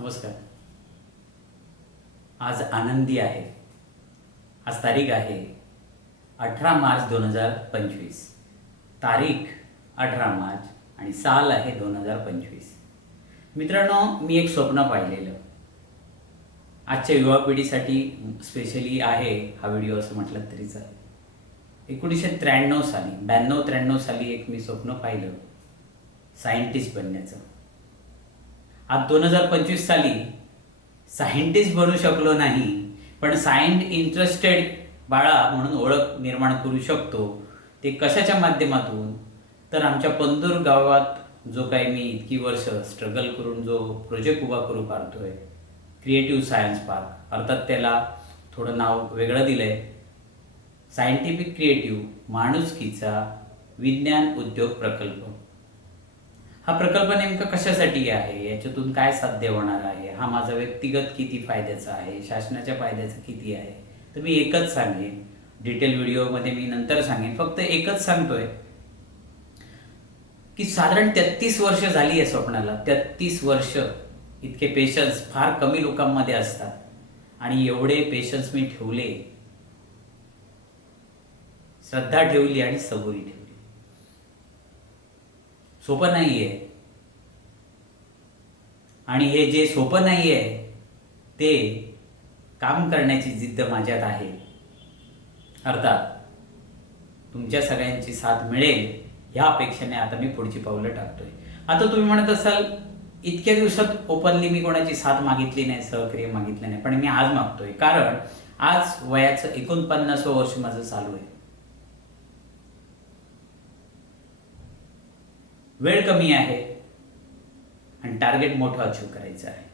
नमस्कार. आज आनंदी आहे. आज तारीख आहे अठरा मार्च दोन हजार पंचवीस. तारीख अठरा मार्च आणि साल आहे दोन हजार पंचवीस. मित्रांनो मी एक स्वप्न पाहिलेलं. आजच्या युवा पिढीसाठी स्पेशली आहे हा व्हिडिओ असं म्हटलं तरी चालेल. एकोणीसशे त्र्याण्णव साली ब्याण्णव त्र्याण्णव साली एक मी स्वप्न पाहिलं. सायंटिस्ट बनण्याचं. आज दोन हजार पंचवीस साली सायंटिस्ट बनू शकलो नाही पण सायंट इंटरेस्टेड बाळा म्हणून ओळख निर्माण करू शकतो. ते कशाच्या माध्यमातून? तर आमच्या पंदूर गावात जो काही मी इतकी वर्ष स्ट्रगल करून जो प्रोजेक्ट उभा करू पाहतोय क्रिएटिव्ह सायन्स पार्क अर्थात त्याला थोडं नाव वेगळं दिलंय. सायंटिफिक क्रिएटिव्ह माणुसकीचा विज्ञान उद्योग प्रकल्प. हा प्रकल्प नेमका कशासाठी आहे? याच्यातून काय साध्य होणार आहे? हा माझा व्यक्तिगत किती फायद्याचा आहे? शासनाच्या फायद्याचा किती आहे? तर मी एकच सांगेन. डिटेल व्हिडिओमध्ये मी नंतर सांगेन. फक्त एकच सांगतोय की साधारण तेहतीस वर्ष झाली आहे स्वप्नाला. तेहतीस वर्ष इतके पेशन्स फार कमी लोकांमध्ये असतात. आणि एवढे पेशन्स मी ठेवले. श्रद्धा ठेवली आणि सबुरी ठेवली. सोपं नाहीये. आणि हे जे सोपं नाही आहे ते काम करण्याची जिद्द माझ्यात आहे. अर्थात तुमच्या सगळ्यांची साथ मिळेल ह्या अपेक्षेने आता मी पुढची पावलं टाकतोय. आता तुम्ही म्हणत असाल इतक्या दिवसात ओपनली मी कोणाची साथ मागितली नाही सहकार्य मागितलं नाही पण मी आज मागतोय. कारण आज वयाचं एकोणपन्नास वर्ष माझं चालू आहे. वेळ कमी आहे. आणि टार्गेट मोठं अचीव करायचं आहे.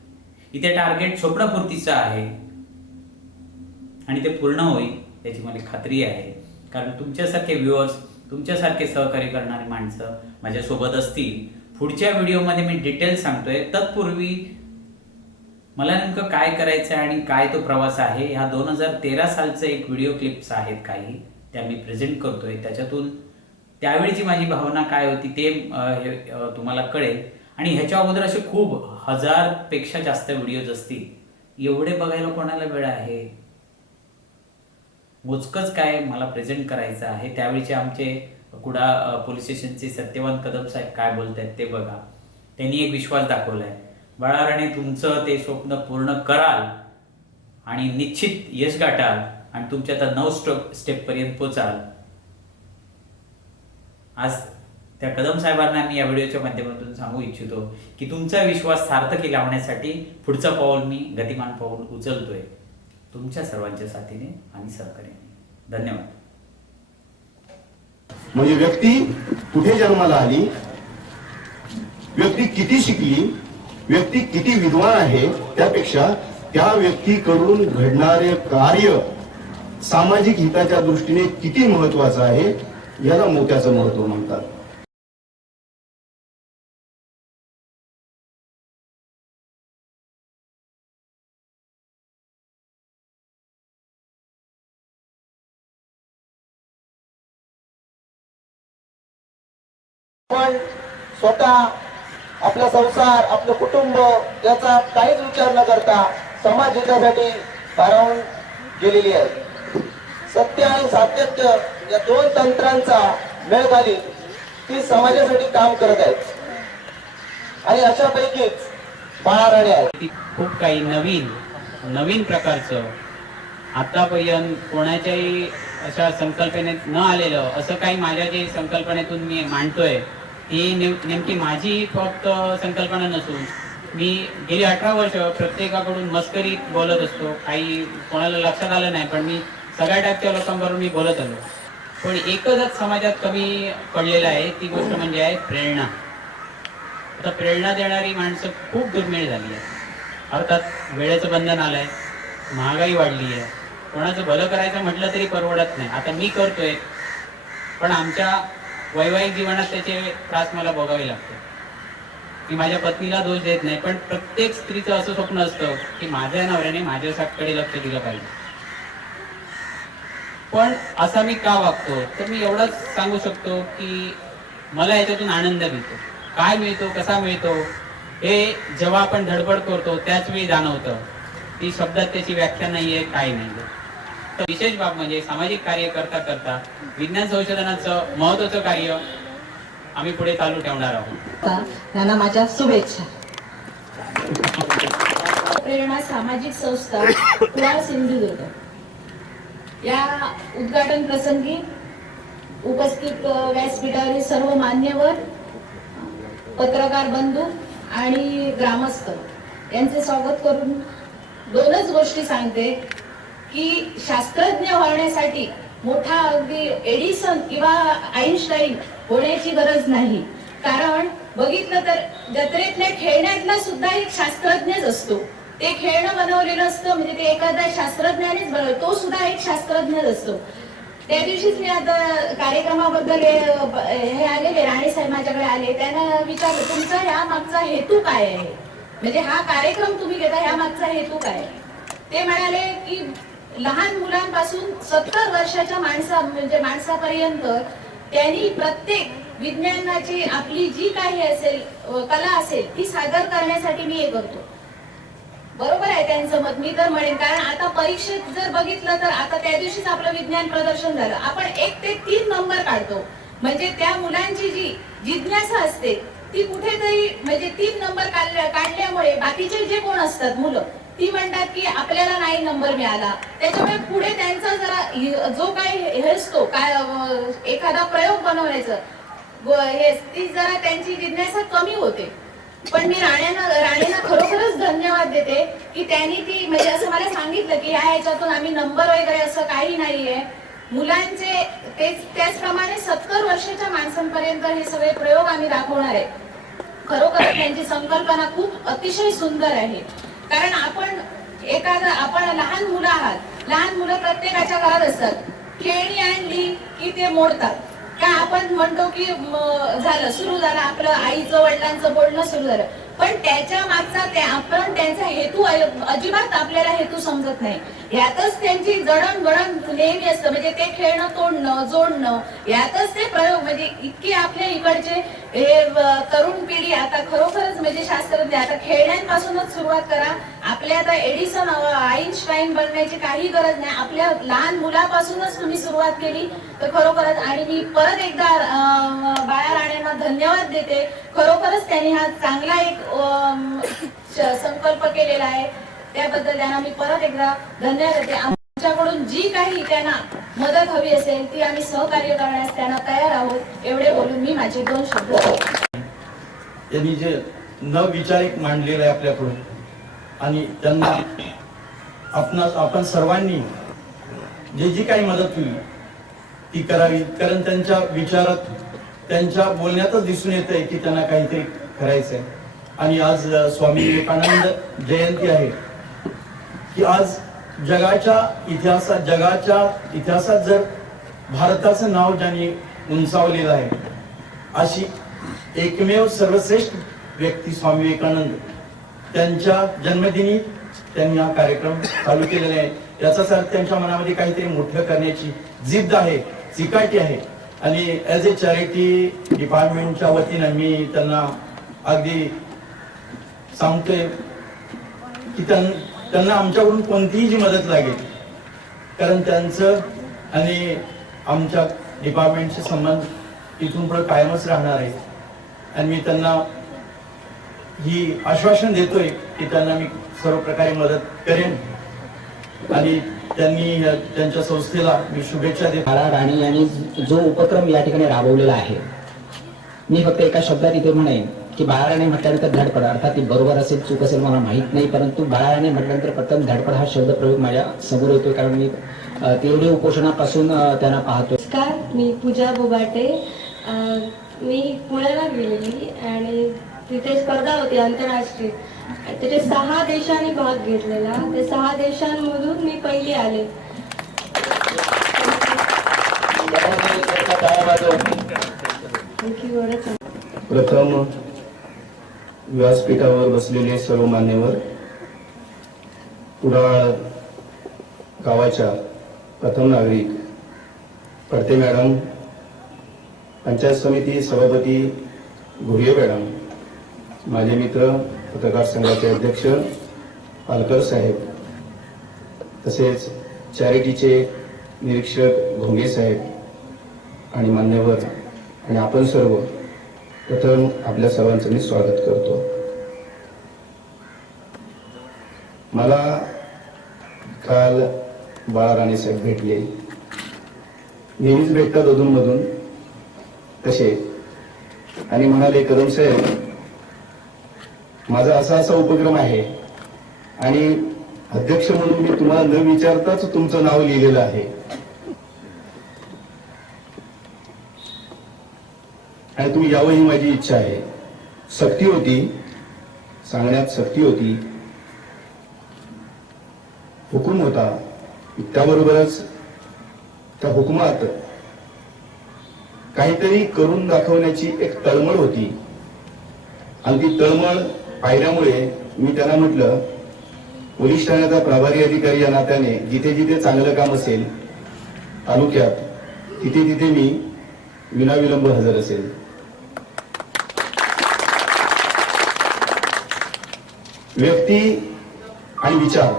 इथे टार्गेट स्वप्नपूर्तीचं आहे. आणि ते पूर्ण होईल याची मला खात्री आहे. कारण तुमच्यासारखे व्ह्युअर्स तुमच्यासारखे सहकार्य करणारी माणसं माझ्यासोबत असतील. पुढच्या व्हिडिओमध्ये मी डिटेल सांगतोय. तत्पूर्वी मला नेमकं काय करायचं आहे आणि काय तो प्रवास आहे ह्या दोन हजार तेरा सालचे एक व्हिडिओ क्लिप्स आहेत काही. त्या मी प्रेझेंट करतोय. त्याच्यातून त्यावेळीची माझी भावना काय होती ते तुम्हाला कळेल. आणि ह्याच्या अगोदर असे खूप हजारपेक्षा जास्त व्हिडिओज असतील. एवढे बघायला कोणाला वेळ आहे? मोजकच काय मला प्रेझेंट करायचं आहे? त्यावेळीचे आमचे कुडा पोलीस स्टेशनचे सत्यवान कदम साहेब काय बोलत आहेत ते बघा. त्यांनी एक विश्वास दाखवलाय. बाळाराणे तुमचं ते स्वप्न पूर्ण कराल आणि निश्चित यश गाठाल आणि तुमच्या आता नऊ स्टेप स्टेपपर्यंत पोचाल. आज त्या कदम साहेबांना मी या व्हिडिओच्या माध्यमातून सांगू इच्छितो की तुमचा विश्वास सार्थकी लावण्यासाठी पुढचं पाऊल मी गतिमान पाऊल उचलतोय. तुमच्या सर्वांच्या साथीने आणि सहकार्याने. धन्यवाद. म्हणजे व्यक्ती कुठे जन्माला आली? व्यक्ती किती शिकली? व्यक्ती किती विद्वान आहे? त्यापेक्षा त्या व्यक्तीकडून घडणारे कार्य सामाजिक हिताच्या दृष्टीने किती महत्वाचं आहे? याला मोत्याचं महत्त्व म्हणतात. पण स्वतः आपला संसार आपलं कुटुंब याचा काहीच विचार न करता समाज हितासाठी भारावून गेलेली आहे. सत्य आणि सातत्य या दोन तंत्रांचा मेळ घालीत ती समाजासाठी काम करत आहेत. आणि अशापैकीच बाळाराणे आहेत. खूप काही नवीन नवीन प्रकारचं आतापर्यंत कोणाच्याही अशा संकल्पनेत न आलेलं असं काही माझ्या जे संकल्पनेतून मी मांडतोय ही नेम- नेमकी माझी फक्त संकल्पना नसून मी गेली अठरा वर्ष प्रत्येकाकडून मस्करीत बोलत असतो. काही कोणाला लक्षात आलं नाही पण मी सगळ्या टाईपच्या लोकांबरोबर मी बोलत आलो. पण एकच समाजात कमी पडलेलं आहे ती गोष्ट म्हणजे आहे प्रेरणा. आता प्रेरणा देणारी माणसं खूप दुर्मिळ झाली आहे अर्थात वेळेचं बंधन आलं आहे महागाई वाढली आहे. कोणाचं भलं करायचं म्हटलं तरी परवडत नाही. आता मी करतोय पण आमच्या वैवाहिक जीवनात त्याचे त्रास मला भोगावे लागते. मी माझ्या पत्नीला दोष देत नाही पण प्रत्येक स्त्रीचं असं स्वप्न असतं की माझ्या नवऱ्याने माझ्या माझ्याकडे लक्ष दिलं पाहिजे. पण असा मी का वागतो? तर मी एवढंच सांगू शकतो की मला याच्यातून आनंद मिळतो. काय मिळतो कसा मिळतो? हे जेव्हा आपण धडपड करतो त्याच वेळी जाणवतं. ती शब्दात त्याची व्याख्या नाहीये काय नाही तर विशेष बाब म्हणजे सामाजिक कार्य करता करता विज्ञान संशोधनाचं महत्वाचं कार्य आम्ही पुढे चालू ठेवणार आहोत. त्यांना माझ्या शुभेच्छा. प्रेरणा सामाजिक संस्था सिंधुदुर्ग. या उद्घाटन प्रसंगी उपस्थित व्यासपीठावरील सर्व मान्यवर पत्रकार बंधू आणि ग्रामस्थ यांचे स्वागत करून दोनच गोष्टी सांगते की शास्त्रज्ञ होण्यासाठी मोठा अगदी एडिसन किंवा आईन्स्टाईन होण्याची गरज नाही. कारण बघितलं तर जत्रेतल्या खेळण्यातला सुद्धा एक शास्त्रज्ञच असतो. ते खेळणं बनवलेलं असतं म्हणजे ते एखाद्या शास्त्रज्ञानेच बनवलं तो सुद्धा एक शास्त्रज्ञच असतो. त्या दिवशीच मी आता कार्यक्रमाबद्दल हे हे आलेले राणे साहेब माझ्याकडे आले त्यांना विचारलं तुमचा ह्या मागचा हेतू काय आहे? म्हणजे हा कार्यक्रम तुम्ही घेता ह्या मागचा हेतू काय आहे? ते म्हणाले की लहान मुलांपासून सत्तर वर्षाच्या माणसा म्हणजे माणसापर्यंत त्यांनी प्रत्येक विज्ञानाची आपली जी काही असेल कला असेल ती सादर करण्यासाठी मी हे करतो. बरोबर आहे त्यांचं मत. मी तर म्हणेन कारण आता परीक्षेत जर बघितलं तर आता त्या दिवशीच आपलं विज्ञान प्रदर्शन झालं. आपण एक ते तीन नंबर काढतो. म्हणजे त्या मुलांची जी जिज्ञासा असते ती कुठेतरी म्हणजे तीन नंबर काढल्या काढल्यामुळे बाकीचे जे कोण असतात मुलं ती म्हणतात की आपल्याला नाही नंबर मिळाला. त्याच्यामुळे पुढे त्यांचा जरा जो काही हे असतो काय एखादा प्रयोग बनवण्याचं हे ती जरा त्यांची जिज्ञासा कमी होते. पण मी राण्यांना राणेंना खरोखरच धन्यवाद देते की त्यांनी ती म्हणजे असं मला सांगितलं की ह्या ह्याच्यातून आम्ही नंबर वगैरे असं काही नाहीये. मुलांचे तेच त्याचप्रमाणे सत्तर वर्षाच्या माणसांपर्यंत हे सगळे प्रयोग आम्ही दाखवणार आहे. खरोखर त्यांची संकल्पना खूप अतिशय सुंदर आहे. कारण आपण एखादा आपण लहान मुलं आहात. लहान मुलं प्रत्येकाच्या घरात असतात. खेळणी आणली की ते मोडतात. का आपण म्हणतो की झालं सुरू झालं आपलं आईचं वडिलांचं बोलणं सुरू झालं. पण त्याच्या मागचा ते आपण त्यांचा हेतू अजिबात आपल्याला हेतू समजत नाही. यातच त्यांची जडणघडण नेहमी असतं. म्हणजे ते खेळणं तोडणं जोडणं यातच ते प्रयोग. म्हणजे इतके आपल्या इकडचे हे तरुण पिढी आता खरोखरच म्हणजे शास्त्रज्ञ आता खेळण्यांपासूनच सुरुवात करा. आपल्या आता एडिसन आईन्स्टाईन बनण्याची काही गरज नाही. आपल्या लहान मुलापासूनच तुम्ही सुरुवात केली तर खरोखरच. आणि मी परत एकदा अ, बाळा राणेंना धन्यवाद देते. खरोखरच त्यांनी हा चांगला एक संकल्प केलेला आहे. त्याबद्दल त्यांना मी परत एकदा धन्यवाद देते. आमच्याकडून जी काही त्यांना मदत हवी असेल ती आम्ही सहकार्य करण्यास त्यांना तयार आहोत एवढे बोलून मी माझे दोन शब्द यांनी जे न मांडलेलं आहे आपल्याकडून आणि त्यांना आपण आपण सर्वांनी जे जी काही मदत होईल ती करावी. कारण त्यांच्या विचारात त्यांच्या बोलण्यातच दिसून येत आहे की त्यांना काहीतरी करायचं आहे आणि आज स्वामी विवेकानंद जयंती आहे. की आज जगाच्या इतिहासात जगाच्या इतिहासात जर भारताचं नाव ज्यांनी उंचावलेलं आहे अशी एकमेव सर्वश्रेष्ठ व्यक्ती स्वामी विवेकानंद. त्यांच्या जन्मदिनी त्यांनी हा कार्यक्रम चालू केलेला आहे. याचाच अर्थ त्यांच्या मनामध्ये काहीतरी मोठं करण्याची जिद्द आहे चिकाटी आहे. आणि ॲज ए चॅरिटी डिपार्टमेंटच्या वतीनं मी त्यांना अगदी सांगतोय की त्यां- त्यांना आमच्याकडून कोणतीही जी मदत लागेल. कारण त्यांचं आणि आमच्या डिपार्टमेंटचे संबंध इथून पुढे कायमच राहणार आहे. आणि मी त्यांना ही आश्वासन देतोय की त्यांना मी सर्व प्रकारे मदत करेन. आणि त्यांनी त्यांच्या संस्थेला मी शुभेच्छा देतो. राणी यांनी जो उपक्रम या ठिकाणी राबवलेला आहे मी फक्त एका शब्दात इथे म्हणेन की बाळा राणे म्हटल्यानंतर धडपड. अर्थात ती बरोबर असेल चूक असेल मला माहीत नाही परंतु बाळा राणे म्हटल्यानंतर प्रथम धडपड हा शब्द प्रयोग माझ्यासमोर येतोय कारण मी तेवढे उपोषणापासून त्यांना पाहतो नमस्कार मी पूजा बोबाटे. मी पुण्याला गेलेली आणि तिथे स्पर्धा होती आंतरराष्ट्रीय. तिथे सहा देशांनी भाग घेतलेला. ते सहा देशांमधून मी पहिली आले. प्रथम व्यासपीठावर बसलेले सर्व मान्यवर कुडाळ गावाच्या प्रथम नागरिक पडते मॅडम पंचायत समिती सभापती घुरिये मॅडम माझे मित्र पत्रकार संघाचे अध्यक्ष पालकर साहेब तसेच चॅरिटीचे निरीक्षक घोंगे साहेब आणि मान्यवर आणि आपण सर्व प्रथम आपल्या सर्वांचं मी स्वागत करतो. मला काल बाळाराणी साहेब भेटले. नेहमीच भेटतात अधूनमधून. तसे. आणि म्हणाले कदम साहेब माझा असा असा उपक्रम आहे. आणि अध्यक्ष म्हणून मी तुम्हाला न विचारताच तुमचं नाव लिहिलेलं आहे. आणि तुम्ही यावं ही माझी इच्छा आहे. सक्ती होती सांगण्यात सक्ती होती. हुकूम होता. त्याबरोबरच त्या हुकुमात काहीतरी करून दाखवण्याची एक तळमळ होती. आणि ती तळमळ पाहिल्यामुळे मी त्यांना म्हटलं पोलीस ठाण्याचा प्रभारी अधिकारी या नात्याने जिथे जिथे चांगलं काम असेल तालुक्यात तिथे तिथे मी विनाविलंब हजर असेल. व्यक्ती आणि विचार.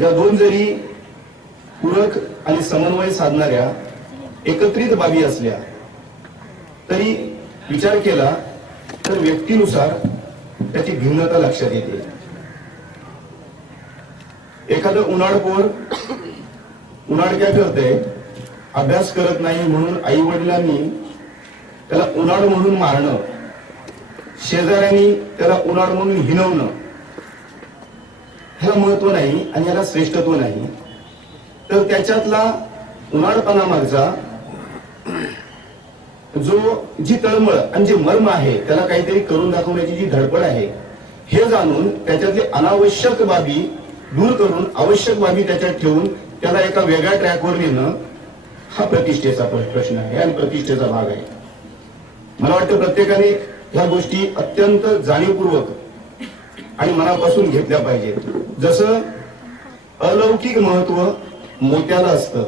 या दोन जरी पूरक आणि समन्वय साधणाऱ्या एकत्रित बाबी असल्या तरी विचार केला तर व्यक्तीनुसार त्याची भिन्नता लक्षात येते. एखादं उन्हाळपोर उन्हाळ काय करते अभ्यास करत नाही म्हणून आई वडिलांनी त्याला उन्हाळ म्हणून मारणं शेजाऱ्यांनी त्याला उन्हाळ म्हणून हिनवणं ह्याला महत्त्व नाही आणि याला श्रेष्ठत्व नाही. तर त्याच्यातला उन्हाळपणा मागचा जो जी तळमळ आणि जे मर्म आहे त्याला काहीतरी करून दाखवण्याची जी धडपड आहे हे जाणून त्याच्यातले अनावश्यक बाबी दूर करून आवश्यक बाबी त्याच्यात ठेवून त्याला एका वेगळ्या ट्रॅकवर नेणं हा प्रतिष्ठेचा प्रश्न आहे आणि प्रतिष्ठेचा भाग आहे. मला वाटतं प्रत्येकाने ह्या गोष्टी अत्यंत जाणीवपूर्वक आणि मनापासून घेतल्या पाहिजेत. जसं अलौकिक महत्त्व मोत्याला असतं.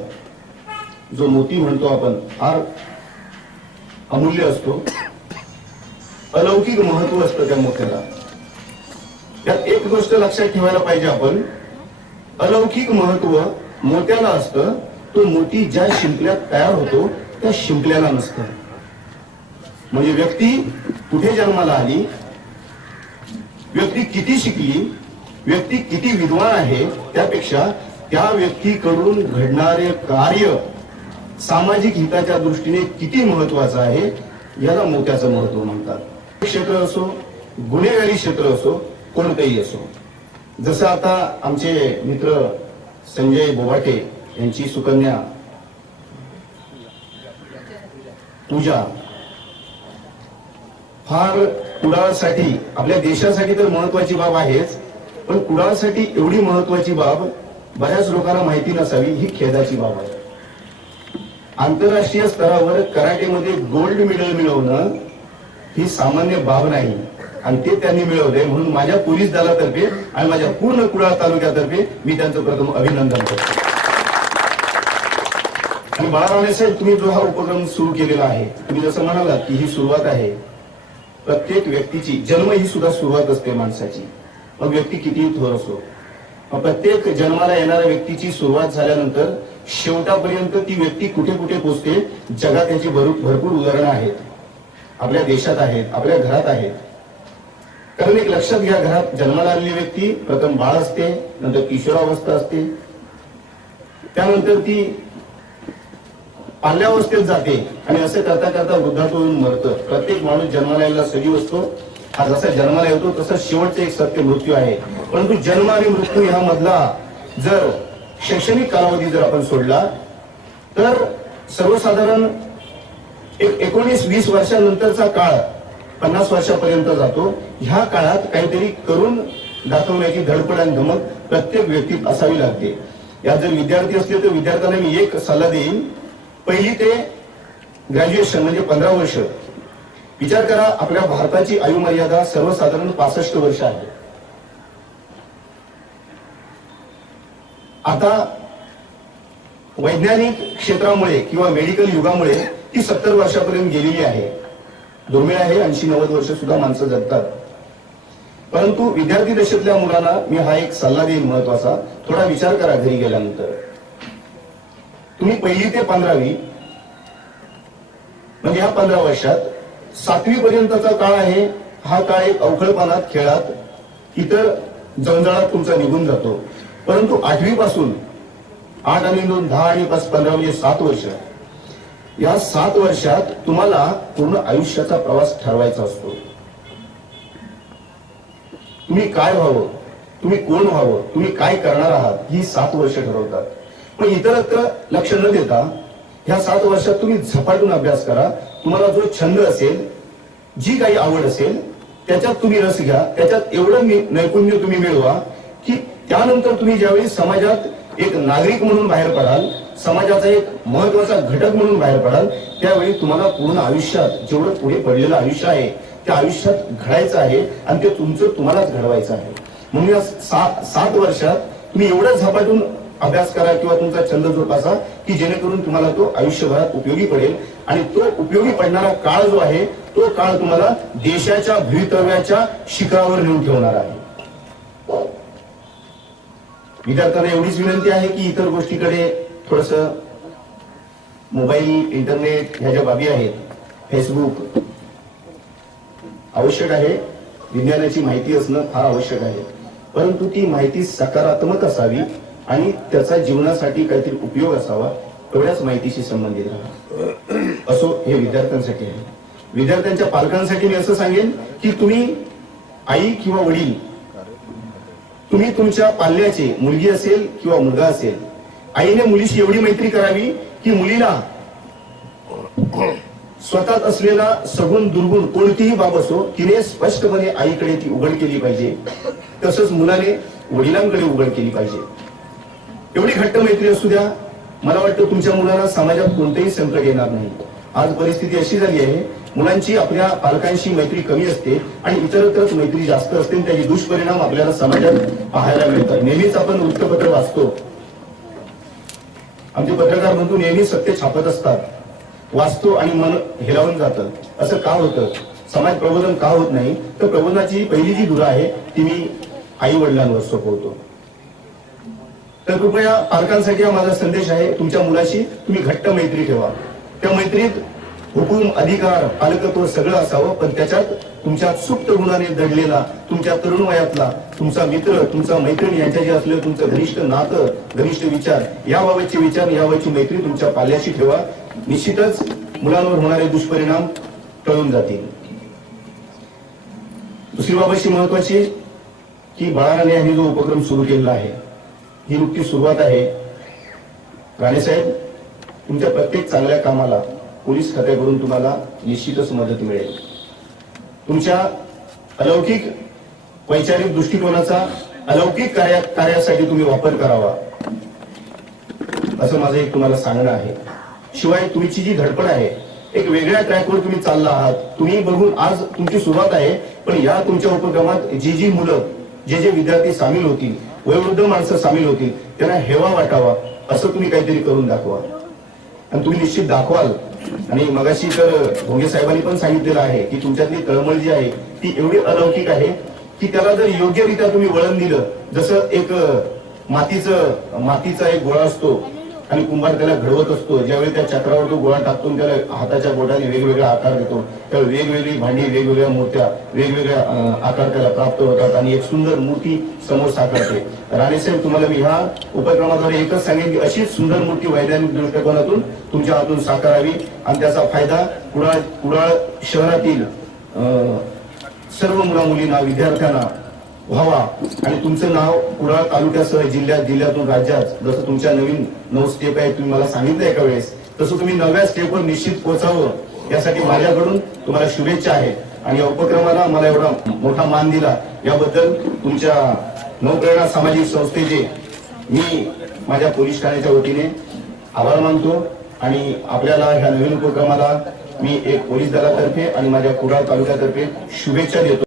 जो मोती म्हणतो आपण फार अमूल्य असतो. अलौकिक महत्त्व असतं त्या मोत्याला. त्यात एक गोष्ट लक्षात ठेवायला पाहिजे आपण. अलौकिक महत्त्व मोत्याला असतं. तो मोती ज्या शिंपल्यात तयार होतो त्या शिंपल्याला नसतं. म्हणजे व्यक्ती कुठे जन्माला आली? व्यक्ती किती शिकली? व्यक्ती किती विद्वान आहे? त्यापेक्षा त्या व्यक्तीकडून घडणारे कार्य सामाजिक हिताच्या दृष्टीने किती महत्वाचं आहे याला मोत्याचं महत्त्व म्हणतात. क्षेत्र असो गुन्हेगारी क्षेत्र असो कोणतंही असो. जसं आता आमचे मित्र संजय बोवाटे यांची सुकन्या पूजा फार कुडाळसाठी आपल्या देशासाठी तर महत्वाची बाब आहेच पण कुडाळसाठी एवढी महत्वाची बाब बऱ्याच लोकांना माहिती नसावी ही खेदाची बाब आहे. आंतरराष्ट्रीय स्तरावर कराटेमध्ये गोल्ड मेडल मिळवणं ही सामान्य बाब नाही आणि ते त्यांनी मिळवले म्हणून माझ्या पोलीस दलातर्फे आणि माझ्या पूर्ण कुडाळ तालुक्यातर्फे मी त्यांचं प्रथम अभिनंदन करतो. आणि बाळाराणे साहेब तुम्ही जो हा उपक्रम सुरू केलेला आहे तुम्ही जसं म्हणालात की ही सुरुवात आहे प्रत्येक व्यक्तीची जन्म ही सुद्धा सुरुवात असते माणसाची. मग व्यक्ती कितीही थोर असो. मग प्रत्येक जन्माला येणाऱ्या व्यक्तीची सुरुवात झाल्यानंतर शेवटापर्यंत ती व्यक्ती कुठे कुठे पोचते जगात याची भरपूर उदाहरणं आहेत. आपल्या देशात आहेत आपल्या घरात आहेत. कारण एक लक्षात घ्या घरात जन्माला आलेली व्यक्ती प्रथम बाळ असते नंतर किशोरावस्था असते. त्यानंतर ती बाल्यावस्थेत जाते आणि असे करता करता वृद्धातून मरतं. प्रत्येक माणूस जन्माला यायला सजीव असतो. हा जसा जन्माला येतो तसा शेवटचा एक सत्य मृत्यू आहे. परंतु जन्म आणि मृत्यू ह्यामधला जर शैक्षणिक कालावधी जर आपण सोडला तर सर्वसाधारण एक एकोणीस वीस वर्षानंतरचा काळ पन्नास वर्षापर्यंत जातो. ह्या काळात काहीतरी करून दाखवण्याची धडपड आणि धमक प्रत्येक व्यक्तीत असावी लागते. यात जर विद्यार्थी असले तर विद्यार्थ्यांना मी एक सल्ला देईन पहिली ते ग्रॅज्युएशन म्हणजे पंधरा वर्ष. विचार करा आपल्या भारताची आयुमर्यादा सर्वसाधारण पासष्ट वर्ष आहे. आता वैज्ञानिक क्षेत्रामुळे किंवा मेडिकल युगामुळे ती सत्तर वर्षापर्यंत गेलेली आहे. दुर्मिळ आहे ऐंशी नव्वद वर्ष सुद्धा माणसं जगतात. परंतु विद्यार्थी दशेतल्या मुलांना मी हा एक सल्ला देईन महत्त्वाचा. थोडा विचार करा घरी गेल्यानंतर. तुम्ही पहिली ते पंधरावी म्हणजे ह्या पंधरा वर्षात सातवी पर्यंतचा काळ आहे हा काळ एक अवखळपणात खेळात इतर जंजाळात तुमचा निघून जातो. परंतु आठवी पासून आठ आणि दोन दहा आणि पाच पंधरा म्हणजे सात वर्ष. या सात वर्षात तुम्हाला पूर्ण आयुष्याचा प्रवास ठरवायचा असतो. तुम्ही काय व्हावं? तुम्ही कोण व्हावं? तुम्ही काय करणार आहात? ही सात वर्ष ठरवतात. पण इतरत्र लक्ष न देता ह्या सात वर्षात तुम्ही झपाटून अभ्यास करा. तुम्हाला जो छंद असेल जी काही आवड असेल त्याच्यात तुम्ही रस घ्या. त्याच्यात एवढं नैपुण्य तुम्ही मिळवा की त्यानंतर तुम्ही ज्यावेळी समाजात एक नागरिक म्हणून बाहेर पडाल समाजाचा एक महत्त्वाचा घटक म्हणून बाहेर पडाल त्यावेळी तुम्हाला पूर्ण आयुष्यात जेवढं पुढे पडलेलं आयुष्य आहे त्या आयुष्यात घडायचं आहे आणि ते तुमचं तुम्हालाच घडवायचं आहे. म्हणून या सात सात वर्षात तुम्ही एवढं झपाटून अभ्यास करा किंवा तुमचा छंद जोपासा की जेणेकरून तुम्हाला तो आयुष्यभरात उपयोगी पडेल. आणि तो उपयोगी पडणारा काळ जो आहे तो काळ तुम्हाला देशाच्या भवितव्याच्या शिखरावर नेऊन ठेवणार आहे. विद्यार्थ्यांना एवढीच विनंती आहे की इतर गोष्टीकडे थोडस मोबाईल इंटरनेट ह्या ज्या बाबी आहेत फेसबुक आवश्यक आहे. विज्ञानाची माहिती असणं फार आवश्यक आहे. परंतु ती माहिती सकारात्मक असावी. आणि त्याचा जीवनासाठी काहीतरी उपयोग असावा एवढ्याच माहितीशी संबंधित राहा. असो हे विद्यार्थ्यांसाठी आहे. विद्यार्थ्यांच्या पालकांसाठी मी असं सांगेन की तुम्ही आई किंवा वडील तुम्ही तुमच्या पाल्याचे मुलगी असेल किंवा मुलगा असेल आईने मुलीशी एवढी मैत्री करावी की मुलीला स्वतःत असलेला सगुण दुर्गुण कोणतीही बाब असो तिने स्पष्टपणे आईकडे ती उघड केली पाहिजे. तसंच मुलाने वडिलांकडे उघड केली पाहिजे. एवढी घट्ट मैत्री असू द्या. मला वाटतं तुमच्या मुलांना समाजात कोणतेही संकट येणार नाही. आज परिस्थिती अशी झाली आहे मुलांची आपल्या पालकांशी मैत्री कमी असते आणि इतरत्रच मैत्री जास्त असते. त्याचे दुष्परिणाम आपल्याला समाजात पाहायला मिळतात. नेहमीच आपण वृत्तपत्र वाचतो. आमचे पत्रकार बंधू नेहमी सत्य छापत असतात. वाचतो आणि मन हेलावून जातं. असं का होतं? समाज प्रबोधन का होत नाही? तर प्रबोधनाची पहिली जी धुरा आहे ती मी आई वडिलांवर सोपवतो. तर कृपया पालकांसाठी हा माझा संदेश आहे तुमच्या मुलाशी तुम्ही घट्ट मैत्री ठेवा. त्या मैत्रीत हुकूम अधिकार पालकत्व सगळं असावं पण त्याच्यात तुमच्या सुप्त गुणाने दडलेला तुमच्या तरुण वयातला तुमचा मित्र तुमचा मैत्रीण यांच्याशी असलेलं तुमचं घनिष्ठ नातं घनिष्ठ विचार याबाबतचे विचार याबाबतची मैत्री तुमच्या पाल्याशी ठेवा. निश्चितच मुलांवर होणारे दुष्परिणाम टळून जातील. दुसरी बाबतची महत्वाची की बाळाराणे यांनी जो उपक्रम सुरू केलेला आहे ही नुकती सुरुवात आहे. राणेसाहेब तुमच्या प्रत्येक चांगल्या कामाला पोलीस खात्याकडून तुम्हाला निश्चितच मदत मिळेल. तुमच्या अलौकिक वैचारिक दृष्टिकोनाचा अलौकिक कार्या कार्यासाठी तुम्ही वापर करावा. असं माझं एक तुम्हाला सांगणं आहे. शिवाय तुमची जी धडपड आहे एक वेगळ्या ट्रॅकवर तुम्ही चालला आहात. तुम्ही बघून आज तुमची सुरुवात आहे पण या तुमच्या उपक्रमात जी जी मुलं जे जे विद्यार्थी सामील होतील वयोवृद्ध माणसं सामील होतील. त्यांना हेवा वाटावा असं तुम्ही काहीतरी करून दाखवा. आणि तुम्ही निश्चित दाखवाल. आणि मगाशी तर भोंगे साहेबांनी पण सांगितलेलं आहे की तुमच्यातली तळमळ जी आहे ती एवढी अलौकिक आहे की त्याला जर योग्यरित्या तुम्ही वळण दिलं जसं एक मातीचं मातीचा एक गोळा असतो आणि कुंभार त्याला घडवत असतो. ज्यावेळी त्या चक्रावर तो गोळा टाकतो त्याला हाताच्या बोटाने वेगवेगळा आकार देतो. त्यावेळी वेगवेगळी भांडी वेगवेगळ्या मूर्त्या वेगवेगळ्या आकार त्याला प्राप्त होतात आणि एक सुंदर मूर्ती समोर साकारते. राणेसाहेब तुम्हाला मी ह्या उपक्रमाद्वारे एकच सांगेन की अशीच सुंदर मूर्ती वैज्ञानिक दृष्टिकोनातून तुमच्या हातून साकारावी आणि त्याचा फायदा कुडाळ कुडाळ शहरातील सर्व मुला मुलींना विद्यार्थ्यांना व्हावा. आणि तुमचं नाव कुडाळ तालुक्यासह जिल्ह्यात जिल्ह्यातून राज्यात जसं तुमच्या नवीन नऊ स्टेप आहे तुम्ही मला सांगितलं एका वेळेस तसं तुम्ही नव्या स्टेपवर निश्चित पोहोचावं. यासाठी माझ्याकडून तुम्हाला शुभेच्छा आहे आणि या उपक्रमाला मला एवढा मोठा मान दिला. याबद्दल तुमच्या नवप्रेरणा सामाजिक संस्थेचे मी माझ्या पोलीस ठाण्याच्या वतीने आभार मानतो. आणि आपल्याला ह्या नवीन उपक्रमाला मी एक पोलीस दलातर्फे आणि माझ्या कुडाळ तालुक्यातर्फे शुभेच्छा देतो.